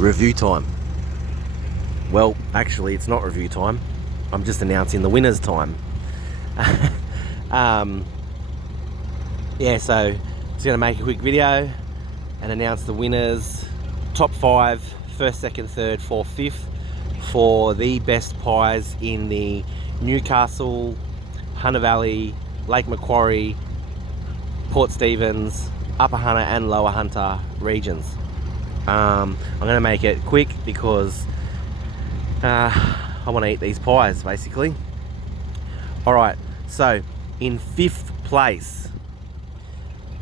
Review time. Well, actually, it's not review time. I'm just announcing the winners' time. Yeah, so I was going to make a quick video and announce the winners, top 5, first, second, third, fourth, fifth, for the best pies in the Newcastle, Hunter Valley, Lake Macquarie, Port Stephens, Upper Hunter and Lower Hunter regions. I'm going to make it quick because I want to eat these pies, basically. Alright, so in 5th place,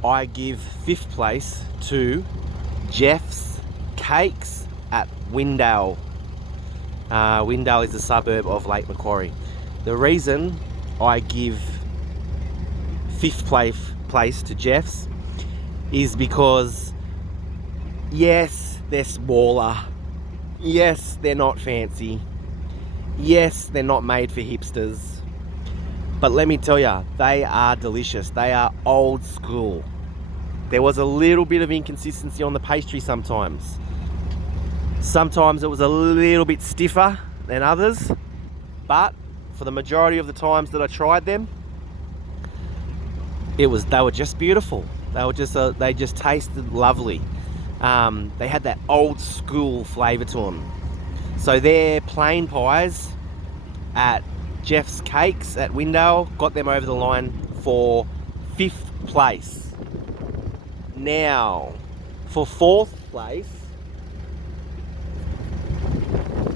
I give 5th place to Jeff's Cakes at Wiinners. Wiinners is a suburb of Lake Macquarie. The reason I give 5th place to Jeff's is because, yes, they're smaller. Yes, they're not fancy. Yes, they're not made for hipsters. But let me tell you, they are delicious. They are old school. There was a little bit of inconsistency on the pastry sometimes. Sometimes it was a little bit stiffer than others. But for the majority of the times that I tried them, they were just beautiful. They just tasted lovely. They had that old school flavour to them. So their plain pies at Jeff's Cakes at Wiinners got them over the line for 5th place. Now, for 4th place,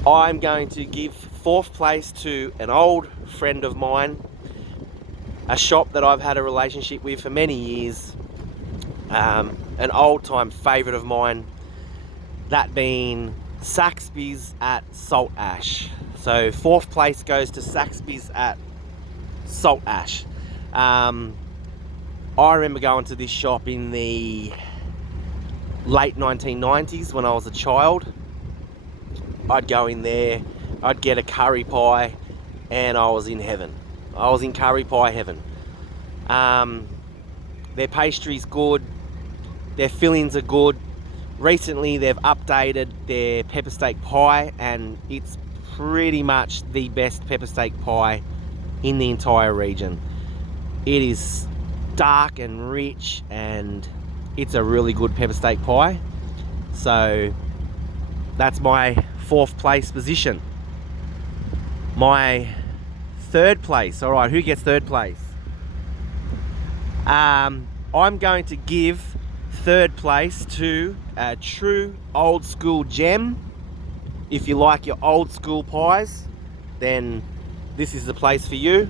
I'm going to give 4th place to an old friend of mine, a shop that I've had a relationship with for many years, an old time favourite of mine, that being Saxby's at Salt Ash. So 4th place goes to Saxby's at Salt Ash. I remember going to this shop in the late 1990s when I was a child. I'd go in there, I'd get a curry pie, and I was in heaven. I was in curry pie heaven. Their pastry's good, their fillings are good. Recently they've updated their pepper steak pie, and it's pretty much the best pepper steak pie in the entire region. It is dark and rich, and it's a really good pepper steak pie. So that's my 4th place position. My 3rd place, alright, who gets 3rd place? I'm going to give 3rd place to a true old school gem. If you like your old school pies, then this is the place for you.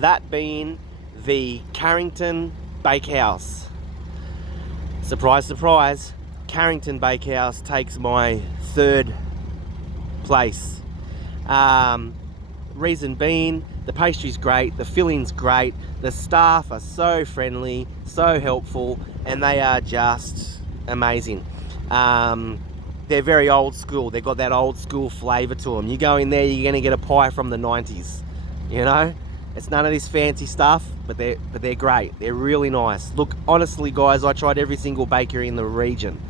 That being the Carrington Bakehouse. Surprise, surprise, Carrington Bakehouse takes my 3rd place. Reason being, the pastry's great, the filling's great, the staff are so friendly, so helpful, and they are just amazing. They're very old school. They've got that old school flavour to them. You go in there, you're going to get a pie from the 90s. You know, it's none of this fancy stuff, but they're great. They're really nice. Look, honestly, guys, I tried every single bakery in the region.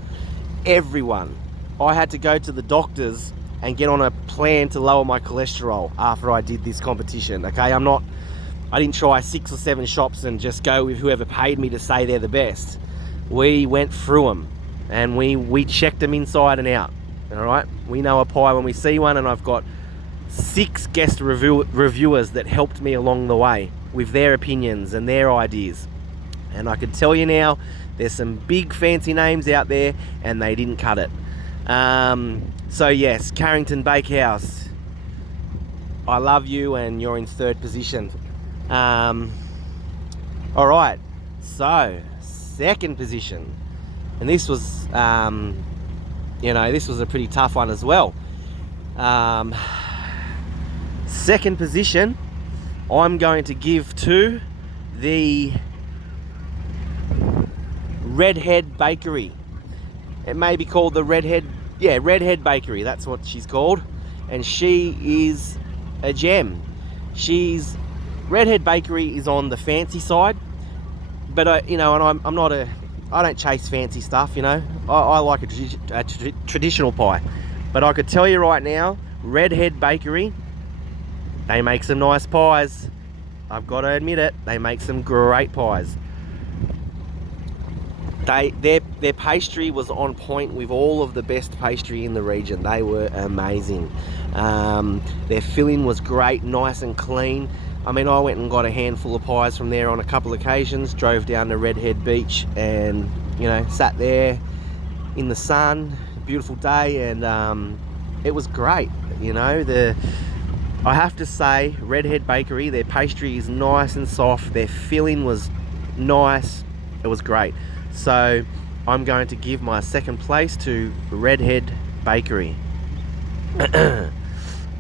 Everyone. I had to go to the doctors and get on a plan to lower my cholesterol after I did this competition. Okay, I didn't try 6 or 7 shops and just go with whoever paid me to say they're the best. We went through them and we checked them inside and out. All right, we know a pie when we see one, and I've got 6 guest reviewers that helped me along the way with their opinions and their ideas. And I can tell you now, there's some big fancy names out there, and they didn't cut it. So yes, Carrington Bakehouse, I love you, and you're in 3rd position. Alright, so 2nd position, and this was this was a pretty tough one as well. 2nd position, I'm going to give to the Redhead Bakery. It may be called the Redhead Bakery, that's what she's called, and she is a gem. Redhead Bakery is on the fancy side, but and I'm not a I don't chase fancy stuff, you know. I like a traditional pie. But I could tell you right now, Redhead Bakery, they make some nice pies. I've got to admit it, they make some great pies. Their pastry was on point with all of the best pastry in the region. They were amazing. Their filling was great, nice and clean. I mean, I went and got a handful of pies from there on a couple of occasions, drove down to Redhead Beach and, you know, sat there in the sun, beautiful day, and it was great, you know. I have to say, Redhead Bakery, their pastry is nice and soft, their filling was nice, it was great. So I'm going to give my second place to Redhead Bakery.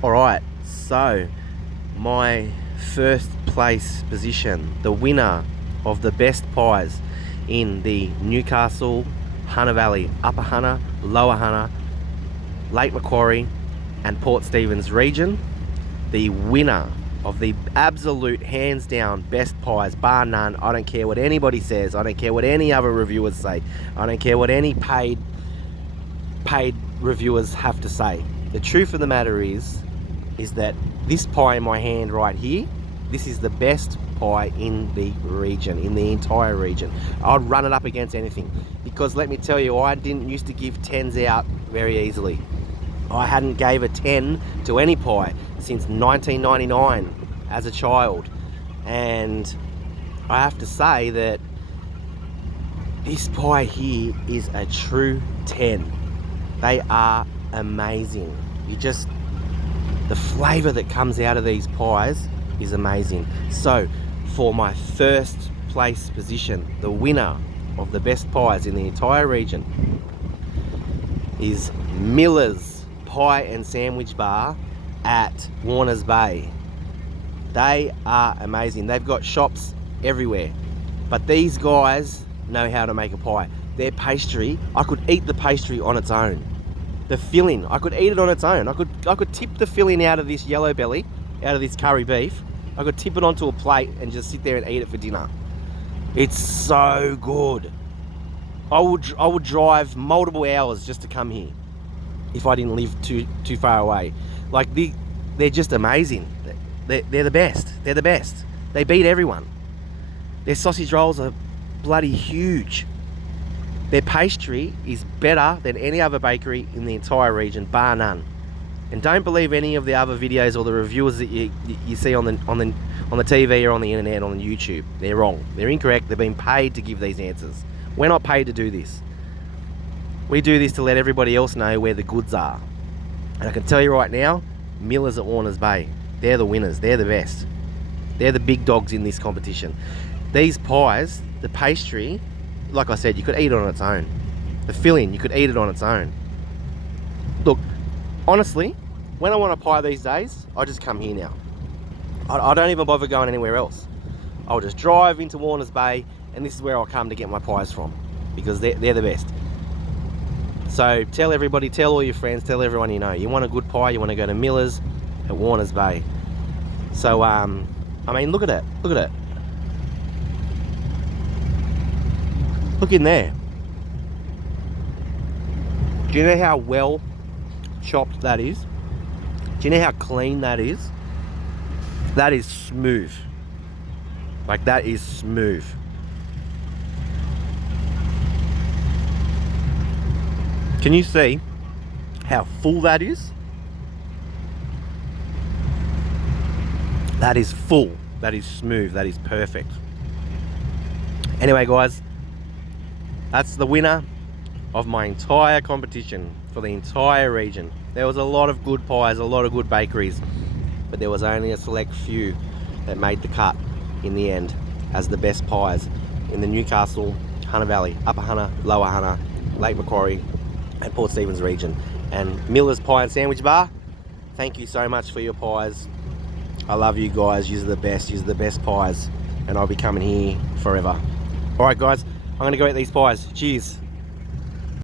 Alright, so my first place position, the winner of the best pies in the Newcastle, Hunter Valley, Upper Hunter, Lower Hunter, Lake Macquarie and Port Stephens region, the winner of the absolute hands down best pies, bar none. I don't care what anybody says, I don't care what any other reviewers say, I don't care what any paid reviewers have to say. The truth of the matter is that this pie in my hand right here, this is the best pie in the region, in the entire region. I'd run it up against anything, because let me tell you, I didn't used to give 10s out very easily. I hadn't gave a 10 to any pie since 1999 as a child, and I have to say that this pie here is a true 10. They are amazing. The flavour that comes out of these pies is amazing. So for my first place position, the winner of the best pies in the entire region is Miller's Pie and Sandwich Bar at Warners Bay. They are amazing. They've got shops everywhere, but these guys know how to make a pie. Their pastry, I could eat the pastry on its own. The filling, I could eat it on its own. I could tip the filling out of this yellow belly, out of this curry beef. I could tip it onto a plate and just sit there and eat it for dinner. It's so good. I would drive multiple hours just to come here if I didn't live too far away. Like, they're just amazing. They're the best. They're the best. They beat everyone. Their sausage rolls are bloody huge. Their pastry is better than any other bakery in the entire region, bar none. And don't believe any of the other videos or the reviewers that you see on the TV or on the internet, on YouTube. They're wrong. They're incorrect. They've been paid to give these answers. We're not paid to do this. We do this to let everybody else know where the goods are. And I can tell you right now, Miller's at Warners Bay, they're the winners. They're the best. They're the big dogs in this competition. These pies, the pastry, like I said, you could eat it on its own. The filling, you could eat it on its own. Look, honestly, when I want a pie these days, I just come here now. I don't even bother going anywhere else. I'll just drive into Warners Bay, and this is where I'll come to get my pies from, because they're the best. So tell everybody, tell all your friends, tell everyone you know. You want a good pie, you want to go to Miller's at Warners Bay. So, I mean, look at it. Look at it. Look in there. Do you know how well chopped that is? Do you know how clean that is? That is smooth. Like, that is smooth. Can you see how full that is? That is full. That is smooth. That is perfect. Anyway, guys, that's the winner of my entire competition for the entire region. There was a lot of good pies, a lot of good bakeries, but there was only a select few that made the cut in the end as the best pies in the Newcastle, Hunter Valley, Upper Hunter, Lower Hunter, Lake Macquarie and Port Stephens region. And Miller's Pie and Sandwich Bar, thank you so much for your pies. I love you guys. You're the best. You're the best pies, and I'll be coming here forever. All right, guys, I'm gonna go eat these pies. Cheers.